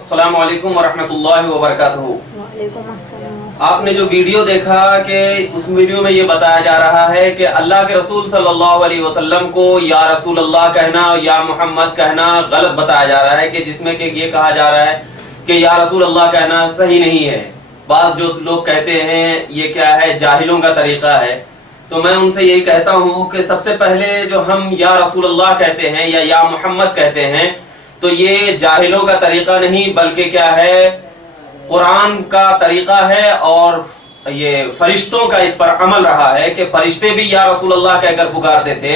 अस्सलाम वालेकुम वरहमतुल्लाहि वबरकातुहू। वालेकुम अस्सलाम। आपने जो वीडियो देखा कि उस वीडियो में ये बताया जा रहा है कि अल्लाह के रसूल सल्लल्लाहु अलैहि वसल्लम को या रसूल अल्लाह कहना या मोहम्मद कहना गलत बताया जा रहा है, कि जिसमें कि ये कहा जा रहा है कि या रसूल अल्लाह कहना सही नहीं है। बात जो लोग कहते हैं ये क्या है, जाहिलों का तरीका है। तो मैं उनसे यही कहता हूँ कि सबसे पहले जो हम या रसूल अल्लाह कहते हैं या मोहम्मद कहते हैं, तो ये जाहिलों का तरीका नहीं बल्कि क्या है, कुरान का तरीका है और ये फरिश्तों का इस पर अमल रहा है कि फरिश्ते भी या रसूल अल्लाह कहकर पुकारते थे।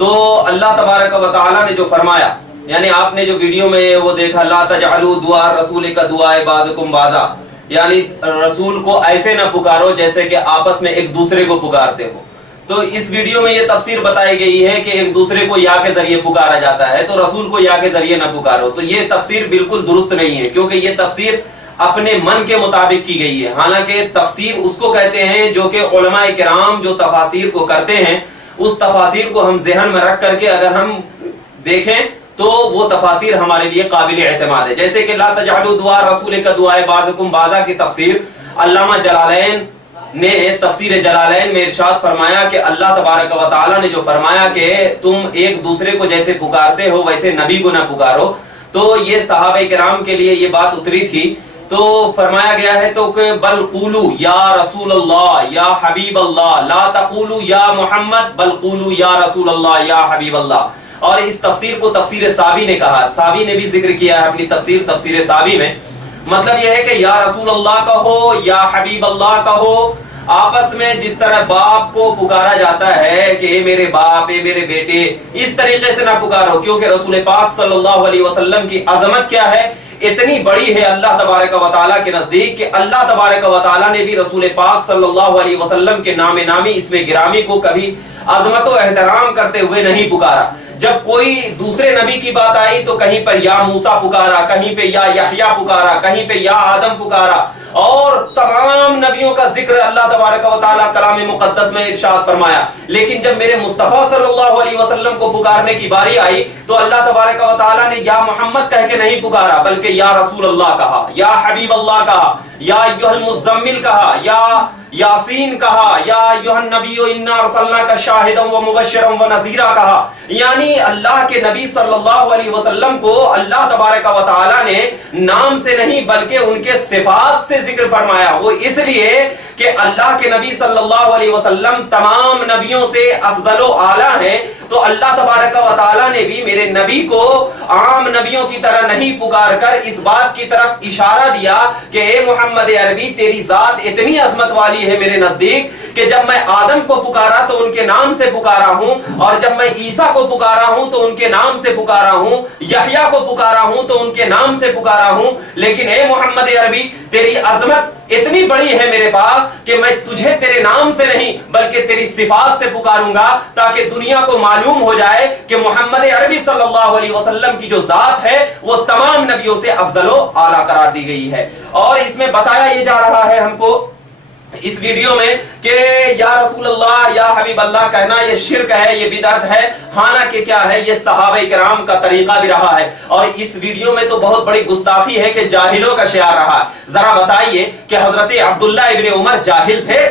तो अल्लाह तबारक व तआला ने जो फरमाया, यानी आपने जो वीडियो में वो देखा, ला तजअलू दुआ रसूल का दुआए बाज़कुम बाज़ा, यानी रसूल को ऐसे न पुकारो जैसे कि आपस में एक दूसरे को पुकारते हो। तो इस वीडियो में ये तफसीर बताई गई है कि एक दूसरे को या के जरिए पुकारा जाता है, तो रसूल को या के जरिए न पुकारो। तो ये तफसीर बिल्कुल दुरुस्त नहीं है, क्योंकि ये तफसीर अपने मन के मुताबिक की गई है। हालांकि तफसीर उसको कहते हैं जो कि उलमाए किराम जो तफासीर को करते हैं, उस तफासीर को हम ज़हन में रख करके अगर हम देखें तो वो तफासीर हमारे लिए काबिल एतमाद है। जैसे कि ला तजअलू दुआ रसूल का दुआए बाज़कुम बाज़ा की तफसीर अल्लामा जलालैन ने तफसीर जलालैन में इरशाद फरमाया कि अल्लाह तबारक व तआला ने जो फरमाया कि तुम एक दूसरे को जैसे पुकारते हो वैसे नबी को ना पुकारो, तो ये सहाबे किराम के लिए ये बात उतरी थी। तो फरमाया गया है तो कि बल कूलू या रसूल अल्लाह या हबीब अल्लाह, ला तकूलू या मोहम्मद बल कूलू या रसूल अल्लाह या हबीब अल्लाह। और इस तफसीर को तफसीर साबी ने कहा, साबी ने भी जिक्र किया है अपनी तफसीर साबी में। मतलब यह है कि या रसूल अल्लाह कहो या हबीब अल्लाह कहो, आपस में जिस तरह बाप को पुकारा जाता है कि ए मेरे बाप, ए मेरे बेटे, इस तरीके से ना पुकारो, क्योंकि रसूल पाक सल्लल्लाहु अलैहि वसल्लम की अजमत क्या है, इतनी बड़ी है अल्लाह तबारक व तआला के नजदीक कि अल्लाह तबारक व तआला ने भी रसूल पाक सल्लल्लाहु अलैहि वसल्लम के नामे नामी इसमें गिरामी को कभी अजमत व एहतराम करते हुए नहीं पुकारा। जब कोई दूसरे नबी की बात आई तो कहीं पर या मूसा पुकारा, कहीं पे या यहया पुकारा, कहीं पे या आदम पुकारा, और तमाम नबियों का जिक्र अल्लाह तबारक व तआला कलाम मुकद्दस में इरशाद फरमाया। लेकिन जब मेरे मुस्तफा सल्लल्लाहु अलैहि वसल्लम को पुकारने की बारी आई तो अल्लाह तबारक व तआला ने या मोहम्मद कह के नहीं पुकारा, बल्कि या रसूल अल्लाह कहा, या हबीब अल्लाह कहा, या अय्युहल मुज़म्मिल कहा, या यासीन कहा, या अय्युहन नबिय्यु इन्ना अरसलनाका शाहिदन व मुबश्शिरन व नज़ीरा कहा। यानी अल्लाह के नबी सल्लल्लाहु अलैहि वसल्लम को अल्लाह तबारक व तआला ने नाम से नहीं बल्कि उनके सिफात से जिक्र फरमाया। वो इसलिए कि अल्लाह के नबी सल्लल्लाहु अलैहि वसल्लम तमाम नबियों से अफजल व आला हैं, तो अल्लाह तबारक व तआला ने भी मेरे नबी को आम नबियों की तरह नहीं पुकार कर इस बात की तरफ इशारा दिया कि ए मोहम्मद अरबी, तेरी जात इतनी अजमत वाली है मेरे नजदीक कि जब मैं आदम को पुकारा तो उनके नाम से पुकारा हूं, और जब मैं ईसा को पुकारा हूं तो उनके नाम से पुकारा हूं, यहया को पुकारा हूं तो उनके नाम से पुकारा हूं। लेकिन ए मोहम्मद अरबी, तेरी अजमत इतनी बड़ी है मेरे पास कि मैं तुझे तेरे नाम से नहीं बल्कि तेरी सिफात से पुकारूंगा, ताकि दुनिया को मालूम हो जाए कि मोहम्मद अरबी सल्लल्लाहु अलैहि वसल्लम की जो जात है वो तमाम नबियों से अफजलो आला करार दी गई है। और इसमें बताया ये जा रहा है हमको इस वीडियो में कि या रसूल अल्लाह या हबीब अल्लाह कहना ये शिर्क है, ये बिदअत है। हालांकि क्या है, ये सहाबे किराम का तरीका भी रहा है, और इस वीडियो में तो बहुत बड़ी गुस्ताखी है कि जाहिलों का शियार रहा है। जरा बताइए कि हजरत अब्दुल्ला इब्ने उमर जाहिल थे?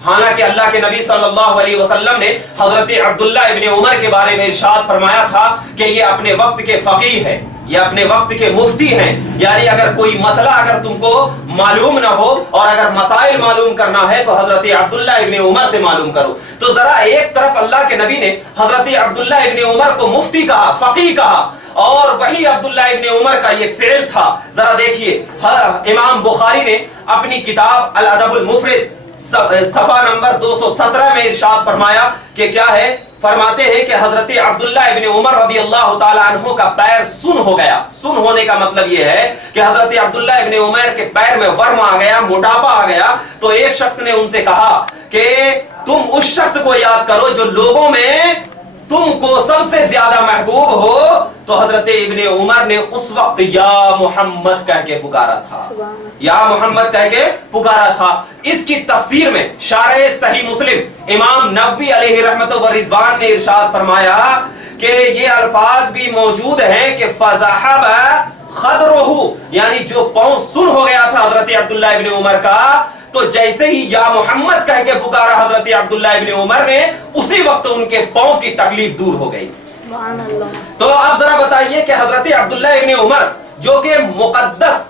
हालांकि अल्लाह के नबी सल्लल्लाहु अलैहि वसल्लम ने हजरत अब्दुल्ला इब्ने उमर के बारे में इरशाद फरमाया था कि ये अपने वक्त के फकीह है, ये अपने वक्त के मुफ्ती हैं। यानी अगर कोई मसला अगर तुमको मालूम ना हो और अगर मसाइल मालूम करना है तो हजरत अब्दुल्ला इब्ने उमर से मालूम करो। तो जरा एक तरफ अल्लाह के नबी ने हजरत अब्दुल्ला इब्ने उमर को मुफ्ती कहा, फकीह कहा, और वही अब्दुल्ला इब्ने उमर का ये फेल था। जरा देखिए, इमाम बुखारी ने अपनी किताब अल अदबुल मुफरद सफा नंबर 217 में इरशाद फरमाया कि क्या है, फरमाते हैं कि हजरत अब्दुल्ला इब्ने उमर रदियल्लाहु ताला अन्हु का पैर सुन हो गया। सुन होने का मतलब यह है कि हजरत अब्दुल्ला इब्ने उमर के पैर में वर्म आ गया, मोटापा आ गया। तो एक शख्स ने उनसे कहा कि तुम उस शख्स को याद करो जो लोगों में तुमको सबसे ज्यादा महबूब हो। तो हजरत इब्ने उमर ने उस वक्त या मोहम्मद कह के पुकारा था, या मोहम्मद कह के पुकारा था। इसकी तफसीर में शारह सही मुस्लिम इमाम नबवी अलैहि रहमत व रिजवान ने इरशाद फरमाया कि ये अल्फाज भी मौजूद हैं कि फज़हब खदरुहु, यानी जो पांव सुन हो गया था हजरत अब्दुल्लाह इब्न उमर का, तो जैसे ही या मोहम्मद कह के पुकारा हजरत अब्दुल्लाह इब्न उमर ने, उसी वक्त उनके पांव की तकलीफ दूर हो गई। सुभान अल्लाह। तो अब जरा बताइए कि हजरत अब्दुल्लाह इब्न उमर जो कि मुकद्दस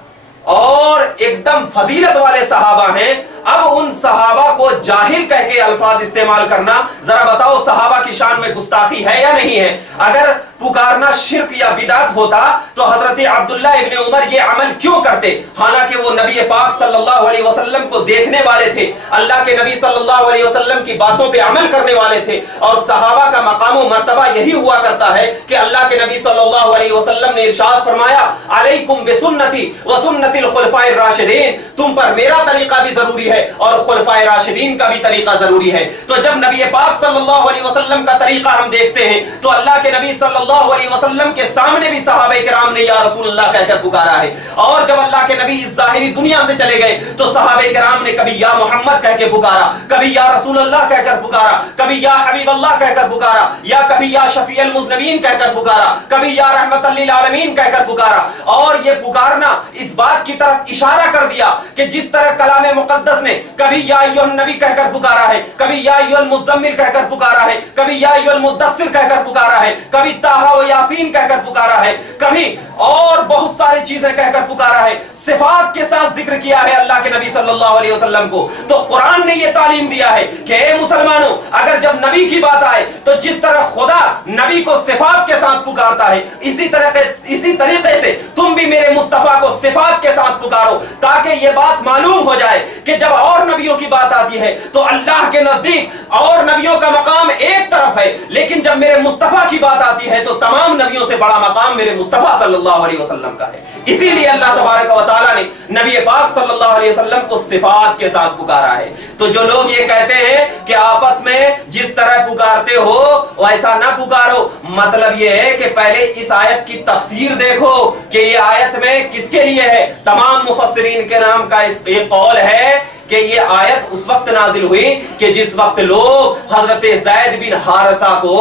और एकदम फजीलत वाले सहाबा हैं, अब उन सहाबा को जाहिल कह के अल्फाज इस्तेमाल करना, जरा बताओ सहाबा की शान में गुस्ताखी है या नहीं है? अगर पुकारना शिर्क या बिदात होता तो हजरत अब्दुल्लाह इब्न उमर ये अमल क्यों करते? हालांकि वो नबी पाक सल्लल्लाहु अलैहि वसल्लम को देखने वाले थे, अल्लाह के नबी सल्लल्लाहु अलैहि वसल्लम की बातों पे अमल करने वाले थे, और सहाबा का मकाम व मर्तबा यही हुआ करता है कि अल्लाह के नबी सल्लल्लाहु अलैहि वसल्लम ने इरशाद फरमाया, अलैकुम बिसुन्नती व सुन्नतिल खुलफाए राशिदीन, तुम पर मेरा तरीका भी जरूरी है और खुलफाए राशिदीन का भी तरीका जरूरी है। तो जब नबी पाक सल्लल्लाहु अलैहि वसल्लम का तरीका हम देखते हैं तो अल्लाह के नबी सल्लल्लाहु अलैहि वसल्लम के सामने भी सहाबा किराम ने या रसूल अल्लाह कहकर पुकारा है, और जब अल्लाह के नबी इस जाहिरी दुनिया से चले गए तो सहाबा किराम ने कभी या मोहम्मद कह के पुकारा, कभी या रसूल अल्लाह कहकर पुकारा, कभी या हबीब अल्लाह कहकर पुकारा, या कभी या शफीउल मुज़नबीन कहकर पुकारा, कभी या रहमतल लिल आलमीन कहकर पुकारा। और ये पुकारना इस बात की तरफ इशारा कर दिया कि जिस तरह कलाम मुक़द्दस ने कभी या अय्युहन नबी कहकर पुकारा है, कभी या अय्युहल मुज़म्मिल कहकर पुकारा है, कभी या अय्युहल मुद्दस्सिर कहकर पुकारा है, कभी ताहा व यासीन कहकर पुकारा है, कभी और बहुत सारी चीजें कहकर पुकारा है, सिफात के साथ जिक्र किया है अल्लाह के नबी सल्लल्लाहु अलैहि वसल्लम को। तो कुरान ने यह तालीम दिया है कि ए मुसलमानों, अगर जब नबी की बात आए तो जिस तरह खुदा नबी को सिफात के साथ पुकारता है, इसी तरीके से तुम भी मेरे मुस्तफा को सिफात के साथ पुकारो, ताकि यह बात मालूम हो जाए कि जब और नबियों की बात आती है तो अल्लाह के नजदीक और नबियों का मकाम एक तरफ है, लेकिन जब मेरे मुस्तफा की बात आती है तो तमाम नबियों से बड़ा मकाम मेरे मुस्तफा सल्लल्लाहु अलैहि वसल्लम का है। इसीलिए अल्लाह तबारक व तआला ने नबी पाक सल्लल्लाहु अलैहि वसल्लम को सिफात के साथ पुकारा है। तो जो लोग ये कहते हैं कि आपस में जिस तरह पुकारते हो वैसा ना पुकारो, मतलब ये है कि पहले इस आयत की तफसीर देखो कि ये आयत में किसके लिए है। तमाम मुफस्सिरीन के नाम का एक कौल है कि ये आयत उस वक्त नाजिल हुई कि जिस वक्त लोग हजरत ज़ैद बिन हारिसा को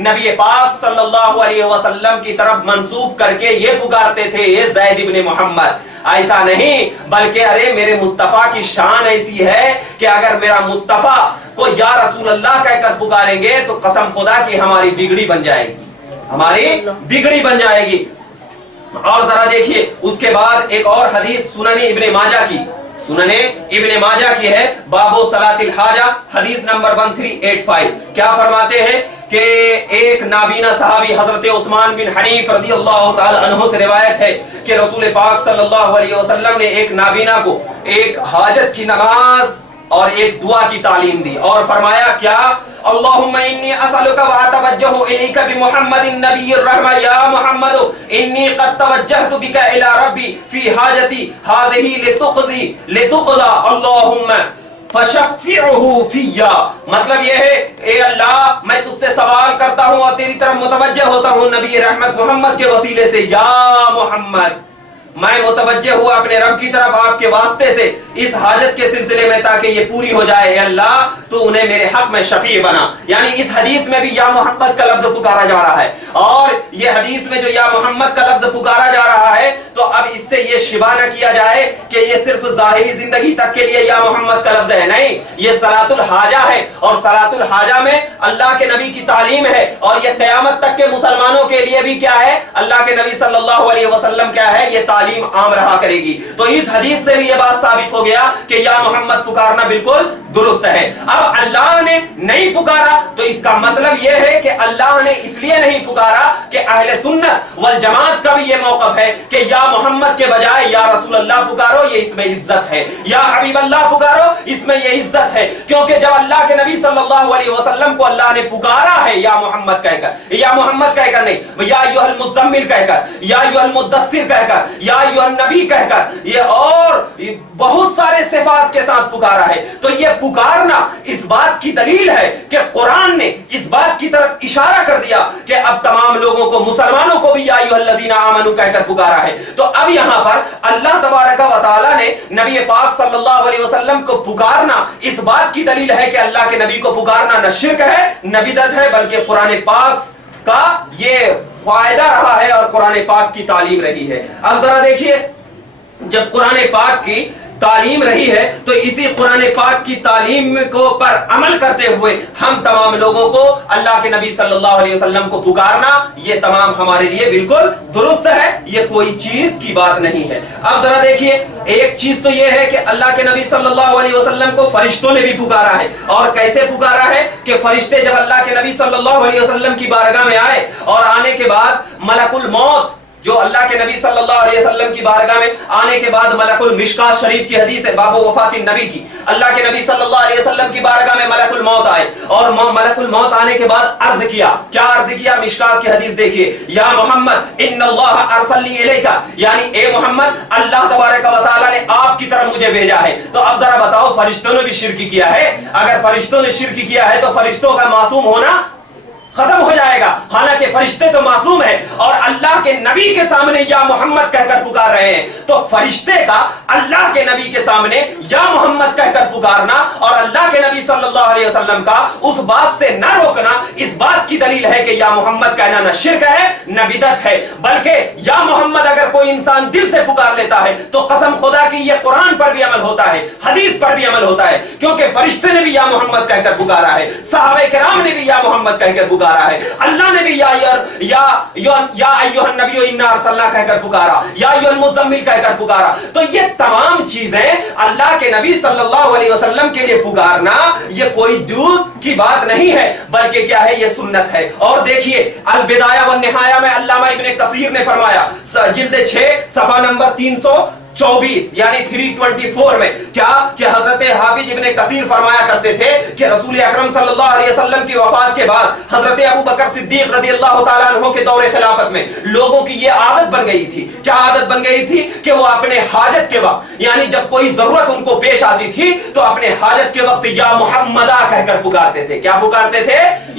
नबी पाक सल्लल्लाहु अलैहि वसल्लम की तरफ मंसूब करके ये पुकारते थे, ये ज़ैद इब्न मोहम्मद। ऐसा नहीं, बल्कि अरे मेरे मुस्तफा की शान ऐसी है कि अगर मेरा मुस्तफा को या रसूल अल्लाह कहकर पुकारेंगे तो कसम खुदा की हमारी बिगड़ी बन जाएगी, हमारी बिगड़ी बन जाएगी। और जरा देखिए उसके बाद एक और हदीस सुनने इब्ने माजा की, सुनने इब्ने माजा की है, बाबो सलातिल हाजा, हदीस नंबर 1385। क्या फरमाते हैं कि एक नाबीना सहाबी हजरत उस्मान बिन हनीफ रज़ियल्लाहु ताला अन्हु से रिवायत है कि रसूल पाक सल्लल्लाहु अलैहि वसल्लम ने एक नाबीना को एक हाजत की नमाज और एक दुआ की तालीम दी और फरमाया क्या, अल्लाहुम्मा इन्नी असअलुका व अतवज्जहु इलैका बिमुहम्मदिन नबिय्यिर रहमा या मुहम्मदु इन्नी क़द तवज्जहतु बिका इला रब्बी फी हाजती हाज़िही लितुक़दा अल्लाहुम्मा फशफ़िअहु फिय्या। मतलब ये है, ए अल्लाह मैं तुझसे सवाल करता हूँ और तेरी तरफ मुतवज्जह होता हूँ नबी रहमत मोहम्मद के वसीले से, या मोहम्मद मैं मुतवज्जे हुआ अपने रब की तरफ आपके वास्ते से इस हाजत के सिलसिले में ताकि ये पूरी हो जाए, अल्लाह तो उन्हें मेरे हक में शफी बना। यानी इस हदीस में भी या मोहम्मद का लफ्ज पुकारा जा रहा है, और ये हदीस में जो या मोहम्मद का लफ्ज पुकारा जा रहा है तो अब इससे ये शिबा न किया जाए कि ये सिर्फ जाहिरी जिंदगी तक के लिए या मोहम्मद का लफ्ज है, नहीं, ये सलातुल हाजा है, और सलातुल हाजा में अल्लाह के नबी की तालीम है, और ये क़यामत तक के मुसलमानों के लिए भी क्या है, अल्लाह के नबी सल्लल्लाहु अलैहि वसल्लम क्या है, ये तालीम आम रहा करेगी। तो इस हदीस से भी ये बात साबित हो गया कि या मोहम्मद पुकारना बिल्कुल दुरुस्त है। अब अल्लाह ने नहीं पुकारा तो इसका मतलब यह है कि अल्लाह ने इसलिए नहीं पुकारा कि अहले सुन्नत वल जमात का भी ये मौक़िफ़ है कि या मोहम्मद के बजाय या रसूल अल्लाह पुकारो, ये इसमें इज्जत है, या हबीब अल्लाह पुकारो, इसमें ये इज्जत है। क्योंकि जब अल्लाह के नबी सल्लल्लाहु अलैहि वसल्लम को अल्लाह ने पुकारा है या मोहम्मद कहकर, या मोहम्मद कहकर नहीं, या अय्युहल मुज़म्मिल कहकर, या अय्युहल मुद्दस्सिर कहकर, या अय्युहन नबी कहकर, ये और बहुत सारे सिफात के साथ पुकारा है। तो ये पुकारना इस बात की दलील है कि कुरान ने इस बात की तरफ इशारा कर दिया कि अब तमाम लोगों को, मुसलमानों को भी या अय्युहल्लज़ीना आमनू कहकर पुकारा है। तो अब यहां पर अल्लाह तबारक व तआला ने नबी पाक सल्लल्लाहु अलैहि वसल्लम को पुकारना इस बात की दलील है कि अल्लाह के नबी को पुकारना न शिर्क है न बिदअत है, बल्कि कुरान पाक का ये فائدہ رہا ہے اور قرآن پاک کی تعلیم رہی ہے۔ اب ذرا دیکھیے، جب قرآن پاک کی تعلیم رہی ہے تو اسی قرآن پاک کی تعلیم کو پر عمل کرتے ہوئے ہم تمام لوگوں کو اللہ کے نبی صلی اللہ علیہ وسلم کو پکارنا، یہ تمام ہمارے لیے بالکل درست ہے، یہ کوئی چیز کی بات نہیں ہے۔ اب ذرا دیکھیے، ایک چیز تو یہ ہے کہ اللہ کے نبی صلی اللہ علیہ وسلم کو فرشتوں نے بھی پکارا ہے، اور کیسے پکارا ہے کہ فرشتے جب اللہ کے نبی صلی اللہ علیہ وسلم کی بارگاہ میں آئے اور آنے کے بعد ملک الموت جو اللہ کے نبی صلی اللہ علیہ وسلم کی بارگاہ میں آنے کے بعد ملک المشکات شریف کی حدیث ہے باب وفات النبی کی، اللہ کے نبی صلی اللہ علیہ وسلم کی بارگاہ میں ملک الموت آئے اور ملک الموت آنے کے بعد عرض کیا، کیا عرض کیا؟ مشکات کی حدیث دیکھیے، یا محمد ان اللہ ارسلنی الیک، یعنی اے محمد اللہ تبارک و تعالی نے آپ کی طرف مجھے بھیجا ہے۔ تو اب ذرا بتاؤ، فرشتوں نے بھی شرک کیا ہے؟ اگر فرشتوں نے شرک کیا ہے تو فرشتوں کا معصوم ہونا ختم ہو جائے گا، حالانکہ فرشتے تو معصوم ہیں اور اللہ کے نبی کے سامنے یا محمد کہہ کر پکار رہے ہیں، تو فرشتے کا اللہ کے نبی کے سامنے یا محمد کہہ کر پکارنا اور اللہ کے نبی صلی اللہ علیہ وسلم کا اس بات سے نہ روکنا، اس بات کی دلیل ہے کہ یا محمد کہنا نہ شرک ہے نہ بدعت ہے، بلکہ یا محمد اگر کوئی انسان دل سے پکار لیتا ہے تو قسم خدا کی یہ قرآن پر بھی عمل ہوتا ہے، حدیث پر بھی عمل ہوتا ہے، کیونکہ فرشتے نے بھی یا محمد کہہ کر پکارا ہے، صحابہ کرام نے بھی یا محمد کہہ کر پکارا ہے، اللہ نے بھی یا ایھا النبی انا ارسلنا کہہ کر پکارا، یا ایھا المزمل کہہ کر پکارا۔ تو یہ تمام چیزیں اللہ کے نبی صلی اللہ علیہ وسلم کے لیے پکارنا یہ کوئی جوز کی بات نہیں ہے، بلکہ کیا ہے؟ یہ سنت ہے۔ اور دیکھیے البدایہ والنہایہ میں علامہ ابن کثیر نے فرمایا جلد 6 صفحہ نمبر 324 یعنی 324 میں کیا کہ حضرت حافظ ابن کثیر فرمایا کرتے تھے کہ رسول اکرم صلی اللہ علیہ وسلم کی وفات کے بعد حضرت ابو بکر صدیق رضی اللہ تعالیٰ عنہ کے دور خلافت میں لوگوں کی یہ عادت بن گئی تھی، کیا عادت بن گئی تھی؟ کہ وہ اپنے حاجت کے وقت، یعنی جب کوئی ضرورت ان کو پیش آتی تھی تو اپنے حاجت کے وقت یا محمدہ کہہ کر پکارتے تھے۔ کیا پکارتے تھے؟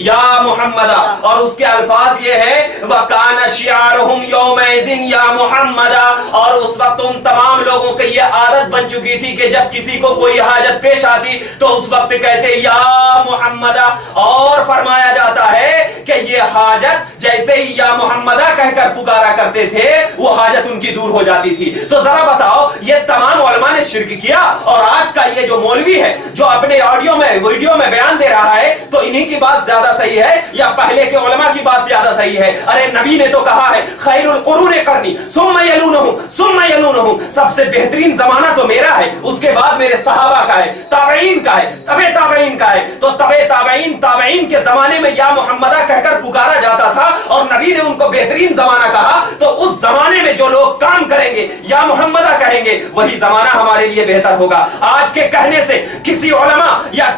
یا محمدہ۔ اور اس کے الفاظ یہ ہے وَكَانَ شِعَارُهُمْ يَوْمَئِذٍ يَا محمدہ، اور اس وقت ان تمام لوگوں کی یہ عادت بن چکی تھی کہ جب کسی کو کوئی حاجت پیش آتی تو اس وقت کہتے یا محمدہ۔ اور فرمایا جاتا ہے کہ یہ حاجت جیسے ہی یا محمدہ کہہ کر پکارا کرتے تھے وہ حاجت ان کی دور ہو جاتی تھی۔ تو ذرا بتاؤ، یہ تمام علماء نے شرک کیا، اور آج کا یہ جو مولوی ہے جو اپنے آڈیو میں ویڈیو میں بیان دے رہا ہے تو انہی کی بات زیادہ صحیح ہے یا پہلے کے علماء کی بات زیادہ صحیح ہے؟ ارے نبی نے تو کہا ہے خیر القرون قرنی ثم یلونہم ثم یلونہم، سب سے بہترین زمانہ تو میرا ہے، اس کے بعد میرے صحابہ کا ہے، تابعین کا ہے، تبع تابعین کا ہے۔ تو تبع تابعین کے زمانے میں یا محمدہ کہہ کر پکارا جاتا تھا اور نبی نے ان کو بہترین زمانہ کہا، تو اس زمانے میں جو لوگ کام کریں گے یا محمدہ کہیں گے وہی زمانہ ہمارے لیے بہتر ہوگا۔ آج کے کہنے سے کسی علماء یا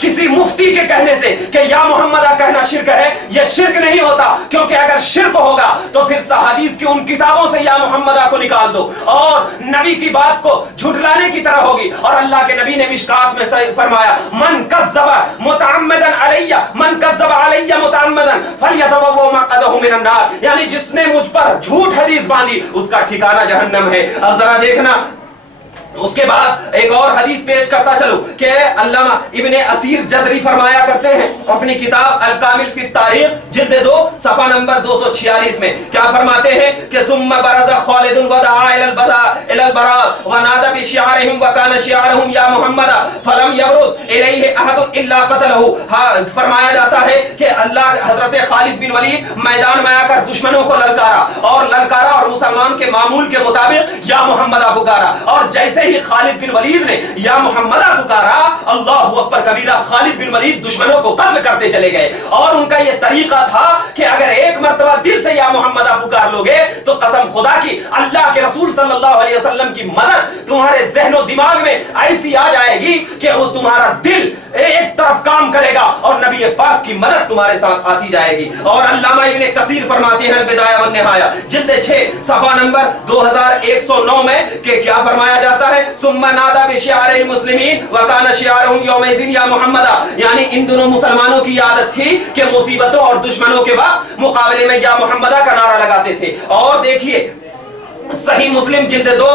کسی مفتی کے کہنے سے کہ یا محمدہ کہنا شرک ہے، یہ شرک نہیں ہوتا، کیونکہ اگر شرک ہوگا تو پھر حدیث کی ان کتابوں سے یا محمدہ کو نکال دو اور نبی کی بات کو جھٹلانے کی طرح ہوگی۔ اور اللہ کے نبی نے مشکات میں فرمایا من کذب متعمدا علی متعمدا فلیتبوأ مقعدہ من النار، یعنی جس نے مجھ پر جھوٹ حدیث باندھی اس کا ٹھکانہ جہنم ہے۔ اب ذرا دیکھنا، اس کے بعد ایک اور حدیث پیش کرتا چلو کہ علامہ ابن اسیر جزری فرمایا کرتے ہیں اپنی کتاب الکامل فی التاریخ جلد 2 صفحہ نمبر 246 میں کیا فرماتے ہیں کہ ثم برز خالد ودعا الى البراء ونادى بشعارهم وكان شعارهم یا محمد فلم يبرز الیہ احد الا قتله۔ فرمایا جاتا ہے کہ اللہ حضرت خالد بن ولید میدان میں آ کر دشمنوں کو للکارا اور مسلمان کے معمول کے مطابق یا محمدہ پکارا، اور جیسے ہی خالد بن ولید نے یا محمدہ پکارا اللہ اکبر کبیرہ، خالد بن ولید دشمنوں کو قتل کرتے چلے گئے۔ اور ان کا یہ طریقہ تھا کہ اگر ایک مرتبہ دل سے یا محمدہ پکار لوگے تو قسم خدا کی اللہ کے رسول صلی اللہ علیہ وسلم کی مدد تمہارے ذہن و دماغ میں ایسی آ جائے گی کہ وہ تمہارا دل ایک طرف کام کرے گا اور نبی پاک کی مدد تمہارے ساتھ آتی جائے گی۔ اور علامہ ابن کثیر فرماتے ہیں البدایہ والنہایہ جلد 6 صفحہ نمبر 2109 میں کہ کیا فرمایا جاتا ہے ثم نادى بشعار المسلمین وكان شعارهم يومئذ یا محمدہ، یعنی ان دونوں مسلمانوں کی عادت تھی کہ مصیبتوں اور دشمنوں کے وقت مقابلے میں یا محمدہ کا نعرہ لگاتے تھے۔ اور دیکھیے صحیح مسلم جلد 2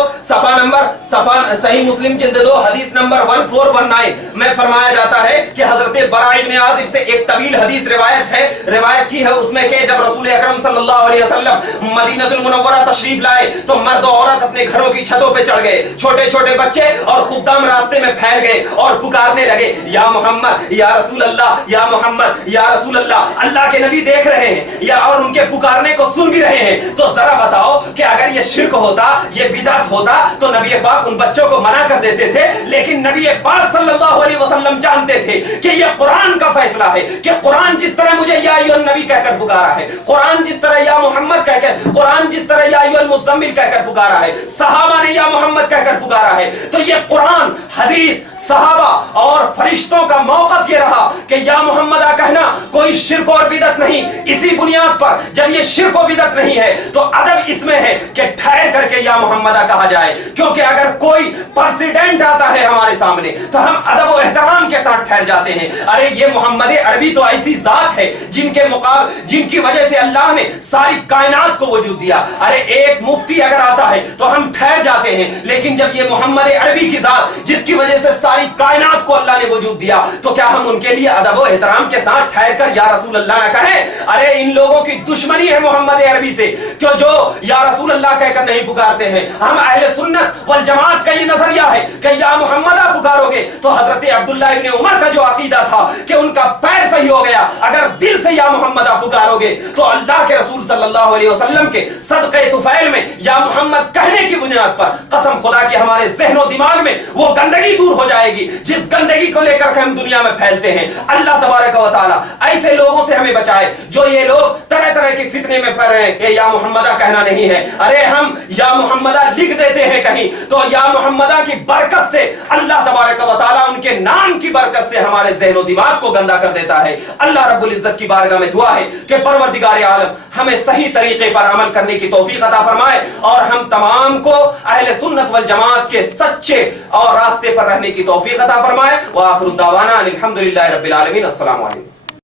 صحیح مسلم جلد 2 حدیث نمبر 1419 میں فرمایا جاتا ہے کہ حضرت براء ابن عازب سے ایک طویل حدیث روایت کی ہے، اس میں کہ جب رسول اکرم صلی اللہ علیہ وسلم مدینہ المنورہ تشریف لائے تو مرد و عورت اپنے گھروں کی چھتوں پہ چڑھ گئے، چھوٹے چھوٹے بچے اور خدام راستے میں پھیل گئے اور پکارنے لگے، یا محمد یا رسول اللہ، یا محمد یا رسول اللہ۔ اللہ کے نبی دیکھ رہے ہیں اور ان کے پکارنے کو سن بھی رہے ہیں، تو ذرا بتاؤ کہ اگر یہ شرک ہوتا، یہ بدعت ہوتا تو نبی پاک ان بچوں کو منع کر دیتے تھے، لیکن نبی پاک صلی اللہ علیہ وسلم جانتے تھے کہ یہ قرآن کا فیصلہ ہے، کہ قرآن جس طرح مجھے یا ایھا النبی کہہ کر پکارا ہے، قرآن جس طرح یا محمد کہہ کر، قرآن جس طرح یا ایھا المزمل کہہ کر پکارا ہے، صحابہ نے یا محمد کہہ کر پکارا ہے، تو یہ قرآن، حدیث، صحابہ اور فرشتوں کا موقف یہ رہا کہ یا محمدہ کہنا کوئی شرک اور بدعت نہیں۔ اسی بنیاد پر جب یہ شرک و بدعت نہیں ہے تو ادب اس میں ہے کہ ٹھہر کر کے یا محمدہ کہا جائے، کیونکہ اگر کوئی پریزیڈنٹ آتا ہے ہمارے سامنے تو ہم ادب و احترام کے ساتھ ٹھہر جاتے ہیں، ارے یہ محمد عربی تو ایسی ذات ہے جن کی وجہ سے اللہ نے ساری کائنات کو وجود دیا، ارے ایک مفتی اگر آتا ہے تو ہم ٹھہر جاتے ہیں، لیکن جب یہ محمد عربی کی ذات جس کی وجہ سے ساری کائنات کو اللہ نے وجود دیا تو کیا ہم ان کے لیے ادب و احترام کے ساتھ ٹھہر کر یا رسول اللہ نہ کہیں؟ ارے ان لوگوں کی دشمنی ہے محمد عربی سے جو یا رسول اللہ کہہ کر نہیں پکارتے ہیں۔ ہم اہل سنت والجماعت کا یہ نظریہ ہے کہ یا محمدہ پکارو گے تو حضرت عبداللہ ابن عمر کا جو عقیدہ تھا کہ ان کا پیر صحیح ہو گیا، اگر دل سے یا محمدہ پکارو گے تو اللہ کے رسول صلی اللہ علیہ وسلم کے صدقہ طفیل میں یا محمد کہنے کی بنیاد پر قسم خدا کی ہمارے ذہن و دماغ میں وہ گندگی دور ہو جائے گی جس گندگی کو لے کر ہم دنیا میں پھیلتے ہیں۔ اللہ تبارک و تعالی ایسے لوگوں سے ہمیں بچائے جو یہ لوگ طرح طرح کے فتنے میں پڑ رہے ہیں کہ یا محمدہ کہنا نہیں ہے، ارے ہم یا محمدہ لکھ دیتے ہیں کہیں تو یا محمدہ کی برکت سے اللہ تبارک و تعالیٰ ان کے نام کی برکت سے ہمارے ذہن و دماغ کو گندا کر دیتا ہے۔ اللہ رب العزت کی بارگاہ میں دعا ہے کہ پروردگار عالم ہمیں صحیح طریقے پر عمل کرنے کی توفیق عطا فرمائے اور ہم تمام کو اہل سنت والجماعت کے سچے اور راستے پر رہنے کی توفیق عطا فرمائے۔ وآخر دعوانا الحمدللہ رب العالمین۔ السلام علیکم۔